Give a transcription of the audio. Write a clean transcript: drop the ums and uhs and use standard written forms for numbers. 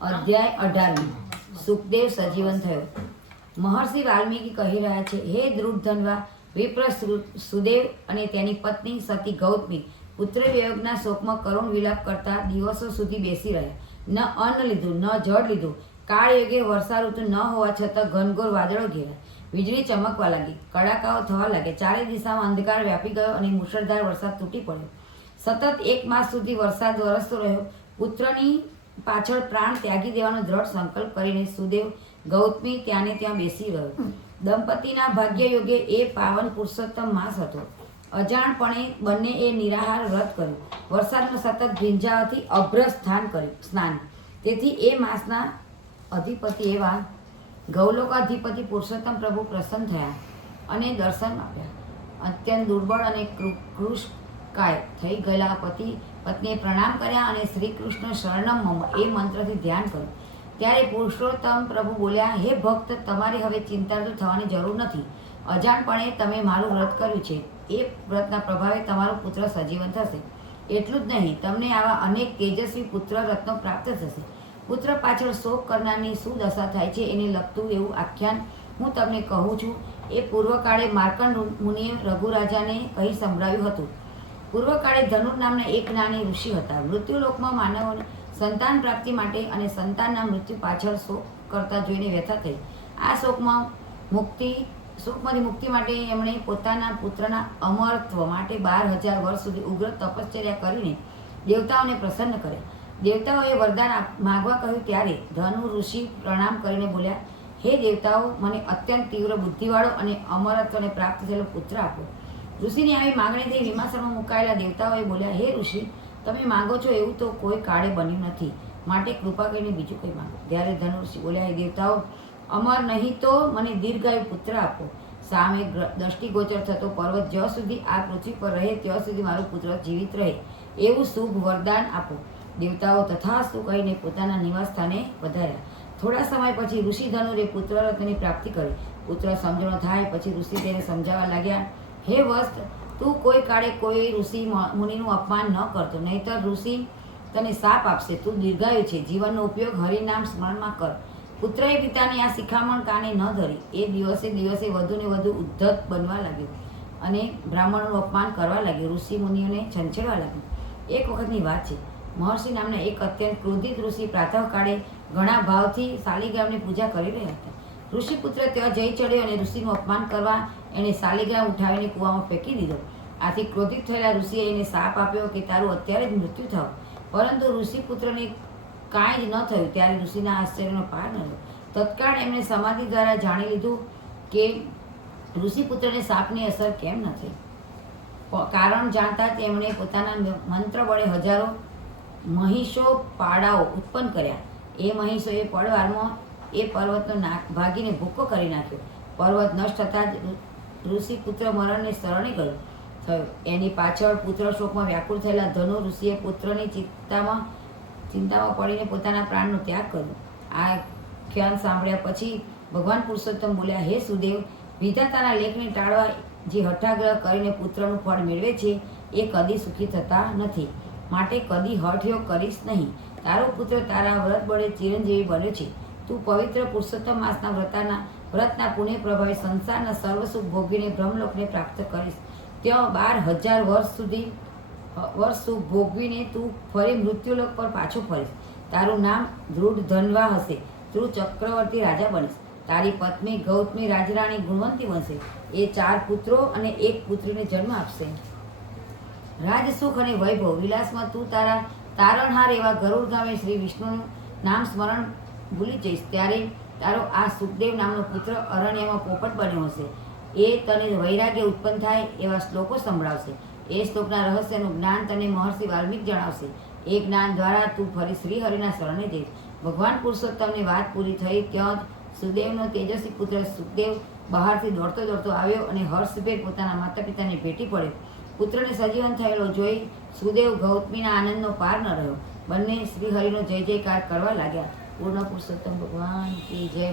અધ્યાય 18 સુખદેવ સજીવન થયો। મહર્ષિ વાલ્મીકી કહી રહ્યા છે, હે ધ્રુવધન્વા, વિપ્ર સુદેવ અને તેની પત્ની સતી ગૌતમી પુત્ર વિયોગના શોકમાં કરુણ વિલાપ કરતા દિવસો સુધી બેસી રહ્યા। ન અન્ન લીધું, ન જળ લીધું। કાળ યોગે વર્ષા ઋતુ ન હોવા છતાં ઘનઘોર વાદળો ઘેર્યા, વીજળી ચમકવા લાગી, કડાકાઓ થવા લાગ્યા, ચારે દિશામાં અંધકાર વ્યાપી ગયો અને મુશળધાર વરસાદ તૂટી પડ્યો। સતત 1 માસ સુધી વરસાદ વરસતો રહ્યો। પુત્રની પાછળ પ્રાણ ત્યાગી દેવાનો દ્રઢ સંકલ્પ કરીને સુદેવ ગૌતમી ત્યાંને ત્યાં બેસી રહ્યો। દંપતીના ભાગ્ય યોગે એ પાવન પુરુષોત્તમ માસ હતો। અજાણપણે બંને એ નિરાહાર વ્રત કર્યું, વરસાદમાં સતત ભીંજાવાથી અભ્ર સ્નાન। તેથી એ માસના અધિપતિ એવા ગૌલોકાધિપતિ પુરુષોત્તમ પ્રભુ પ્રસન્ન થયા અને દર્શન આપ્યા। અત્યંત દુર્બળ અને કૃશકાય થઈ ગયેલા પતિ પત્નીએ પ્રણામ કર્યા અને શ્રી કૃષ્ણ શરણમ મમ એ મંત્રથી ધ્યાન કર્યું। ત્યારે પુરુષોત્તમ પ્રભુ બોલ્યા, હે ભક્ત, તમારે હવે ચિંતાતુર થવાની જરૂર નથી। અજાણપણે તમે મારું વ્રત કર્યું છે, એ વ્રતના પ્રભાવે તમારો પુત્ર સજીવન થશે। એટલું જ નહીં, તમને આવા અનેક તેજસ્વી પુત્ર રત્નો પ્રાપ્ત થશે। પુત્ર પાછળ શોક કરનારની શું દશા થાય છે એને લગતું એવું આખ્યાન હું તમને કહું છું। એ પૂર્વકાળે માર્કંડ મુનિએ રઘુરાજાને કહી સંભળાવ્યું હતું। પૂર્વકાળે ધનુર નામના એક જ્ઞાની ઋષિ હતા। મૃત્યુલોકમાં માનવોને સંતાન પ્રાપ્તિ માટે અને સંતાનના મૃત્યુ પાછળ શોક કરતા જોઈને વ્યથા થઈ। આ શોકમાંથી મુક્તિ માટે એમણે પોતાના પુત્રના અમરત્વ માટે 12,000 વર્ષ સુધી ઉગ્ર તપશ્ચર્યા કરીને દેવતાઓને પ્રસન્ન કર્યા। દેવતાઓએ વરદાન માગવા કહ્યું ત્યારે ધનુ ઋષિ પ્રણામ કરીને બોલ્યા, હે દેવતાઓ, મને અત્યંત તીવ્ર બુદ્ધિવાળો અને અમરત્વને પ્રાપ્ત થયેલો પુત્ર આપો। ઋષિની આવી માગણીથી વિમાસરમાં મુકાયેલા દેવતાઓએ બોલ્યા, હે ઋષિ, તમે માંગો છો એવું તો કોઈ કાળે બન્યું નથી, માટે કૃપા કરીને બીજું કંઈ માંગો। ત્યારે ધનુ ઋષિ બોલ્યા, હે દેવતાઓ, અમર નહીં તો મને દીર્ઘાયુ પુત્ર આપો। સામે દ્રષ્ટિગોચર થતો પર્વત જ્યાં સુધી આ પૃથ્વી પર રહે ત્યાં સુધી મારું પુત્ર જીવિત રહે એવું શુભ વરદાન આપો। દેવતાઓ તથાસ્તુ કહીને પોતાના નિવાસ સ્થાને વધાર્યા। થોડા સમય પછી ઋષિ ધનુરે પુત્ર રત્નની પ્રાપ્તિ કરી। પુત્ર સમજણો થાય પછી ઋષિ તેને સમજાવવા લાગ્યા, હે વસ્ત, તું કોઈ કાળે કોઈ ઋષિ મુનિનું અપમાન ન કરતો, નહીંતર ઋષિ તને શાપ આપશે। તું દીર્ઘાયુ છે, જીવનનો ઉપયોગ હરિનામ સ્મરણમાં કર। પુત્રએ પિતાની આ શિખામણ કાને ન ધરી। એ દિવસે દિવસે વધુ ને વધુ ઉદ્ધત બનવા લાગ્યો અને બ્રાહ્મણોનું અપમાન કરવા લાગ્યો, ઋષિ મુનિઓને છંછેડવા લાગ્યો। એક વખતની વાત છે, મહર્ષિ નામના એક અત્યંત ક્રોધિત ઋષિ પ્રાતઃકાળે ઘણા ભાવથી શાલિગ્રામની પૂજા કરી રહ્યા હતા। ઋષિપુત્ર ત્યાં જઈ ચડ્યો અને ઋષિનું અપમાન કરવા એણે શાલિગ્રામ ઉઠાવીને કૂવામાં ફેંકી દીધો। આથી ક્રોધિત થયેલા ઋષિએ એને શાપ આપ્યો કે તારું અત્યારે જ મૃત્યુ થાવ। પરંતુ ઋષિપુત્રને કાંઈ જ ન થયું। ત્યારે ઋષિના આશ્ચર્યનો પાર ન રહ્યો। તત્કાળ એમણે સમાધિ દ્વારા જાણી લીધું કે ઋષિપુત્રને શાપની અસર કેમ ન થઈ। કારણ જાણતા તેમણે પોતાના મંત્ર વડે હજારો મહિષો પાડાઓ ઉત્પન્ન કર્યા। એ મહિષોએ પડવારમાં એ પર્વતનો ભાગીને ભૂક્કો કરી નાખ્યો। પર્વત નષ્ટ થતાં જ ઋષિપુત્ર મરણને શરણે ગયો થયો। એની પાછળ પુત્ર શોકમાં વ્યાકુળ થયેલા ધનુ ઋષિએ પુત્રની ચિંતામાં પડીને પોતાના પ્રાણનો ત્યાગ કર્યો। આ ખ્યાલ સાંભળ્યા પછી ભગવાન પુરુષોત્તમ બોલ્યા, હે સુદેવ, વિધાતાના લેખને ટાળવા જે હઠાગ્રહ કરીને પુત્રનું ફળ મેળવે છે એ કદી સુખી થતા નથી, માટે કદી હઠયોગ કરીશ નહીં। તારો પુત્ર તારા વ્રત બળે ચિરંજીવી બન્યો છે। તું પવિત્ર પુરુષોત્તમ માસના વ્રતના પુણ્ય પ્રભાવે સંસારના સર્વ સુખ ભોગવીને બ્રહ્મલોકને પ્રાપ્ત કરીશ। ત્યાં 12,000 વર્ષ સુખ ભોગવીને તું ફરી મૃત્યુલોક પર પાછો ફરીશ। તારું નામ ધ્રુવધન્વા હશે। તું ચક્રવર્તી રાજા બનીશ। તારી પત્ની ગૌતમી રાજરાણી ગુણવંતી બનશે। એ 4 પુત્રો અને 1 પુત્રીને જન્મ આપશે। રાજસુખ અને વૈભવ વિલાસમાં તું તારા તારણહાર એવા ગરુડગામે શ્રી વિષ્ણુનું નામ સ્મરણ ભૂલી જઈશ। ત્યારે તારો આ સુખદેવ નામનો પુત્ર અરણ્યમાં પોપટ બન્યો હશે। એ તને વૈરાગ્ય ઉત્પન્ન થાય એવા શ્લોકો સંભળાવશે। એ શ્લોકના રહસ્યનું જ્ઞાન તને મહર્ષિ વાલ્મીક જણાવશે। એ જ્ઞાન દ્વારા તું ફરી શ્રી હરિના શરણે જઈશ। ભગવાન પુરુષોત્તમની વાત પૂરી થઈ ત્યાં જ સુદેવનો તેજસ્વી પુત્ર સુખદેવ બહારથી દોડતો દોડતો આવ્યો અને હર્ષભેર પોતાના માતા પિતાને ભેટી પડ્યો। પુત્રને સજીવન થયેલો જોઈ સુદેવ ગૌતમીના આનંદનો પાર ન રહ્યો। બંને શ્રી હરિનો જય જયકાર કરવા લાગ્યા। પૂર્ણ પુરુષોત્તમ ભગવાન કી જય।